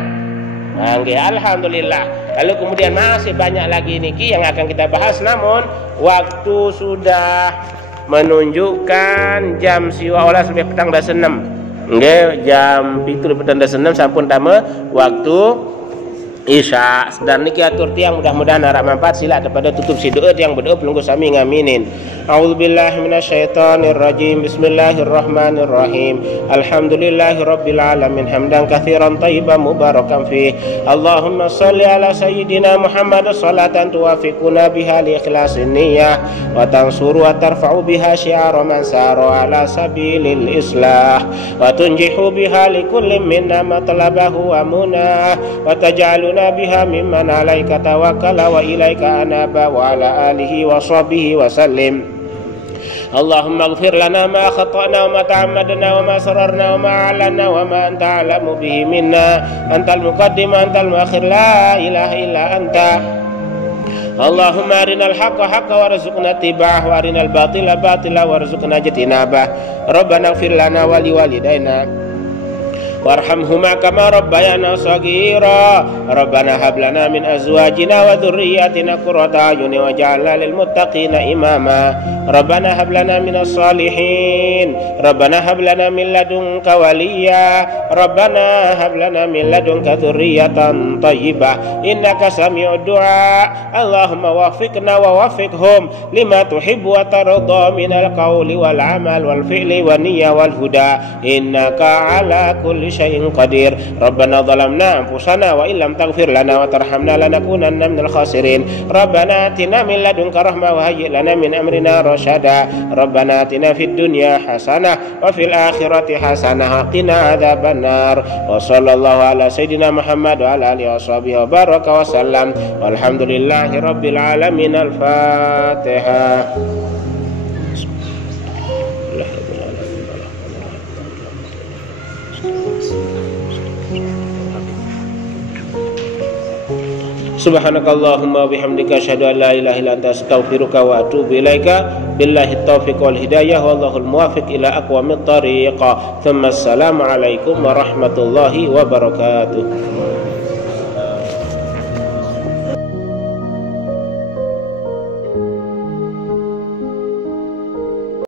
Alhamdulillah. Lalu kemudian masih banyak lagi niki yang akan kita bahas namun waktu sudah menunjukkan jam siwa olah sampai petang dah senam. Nggih, jam 7 petang dah senam sampun tama waktu Isya. Dan niki atur tiang mudah-mudahan harap manfaat. Sila daripada tutup si doa tiang berdoa pelunggu sami ngaminin. A'udzubillahi minasyaitonirrajim. Bismillahirrahmanirrahim. Alhamdulillahirabbil alamin hamdan katsiran thayyiban mubarakan fih. Allahumma shalli ala sayyidina Muhammad shalatan tuwafiquna biha li ikhlasin niyyah wa tansuru wa tarfa'u biha syi'ara man sara ala sabilil islah wa tunjihu biha li kulli minna matlabahu wa munah wa taj'aluna biha mimman alaika tawakkala wa ilaika anaba wa ala alihi wa sahbihi wa sallim. Allahumma ighfir lana ma khata'na wa ma ta'ammadna wa ma sararna wa ma a'lanna wa ma anta a'lamu bihi minna antal muqaddim antal muakhir la ilaha illa anta. Allahumma arinal haqqa haqqa warzuqna ittiba'ah wa arinal batila batila warzuqna ijtinabah. Rabbana ighfir lana wa liwalidayna warhamhuma kama rabbayana shaghira. Rabbana hab lana min azwajina wa dhurriyyatina qurrata a'yunin waj'alna lil muttaqina imama. Rabbana hab lana minas salihin. Rabbana hab lana min ladunka waliyya. Rabbana hab lana min ladunka dhurriyyatan thayyibah innaka sami'ud du'a. Allahumma waffiqna wa waffiqhum lima tuhibbu wa tarda minal qawli wal amal wal fi'li wan niyya wal huda innaka ala kulli syai'in qadir. Rabbana zalamna anfusana wa illam taghfir lana wa tarhamna lanakunanna minal khasirin. Rabbana atina min ladunka rahmah wa hayyi' lana min amrina rasyada. Rabbana atina fid dunya hasanah wa fil akhirati hasanah wa qina adzabannar. Wa sallallahu ala sayyidina Muhammad wa ala alihi washabihi wa baraka wa sallam. Walhamdulillahi rabbil alamin. Al-Fatihah. Subhanakallahumma wa bihamdika asyhadu an la ilaha illa anta astaghfiruka wa atubu ilaika. Billahi taufiq wal hidayah wallahul muwaffiq ila aqwamit thariq. Tsumma assalamu alaikum warahmatullahi wabarakatuh.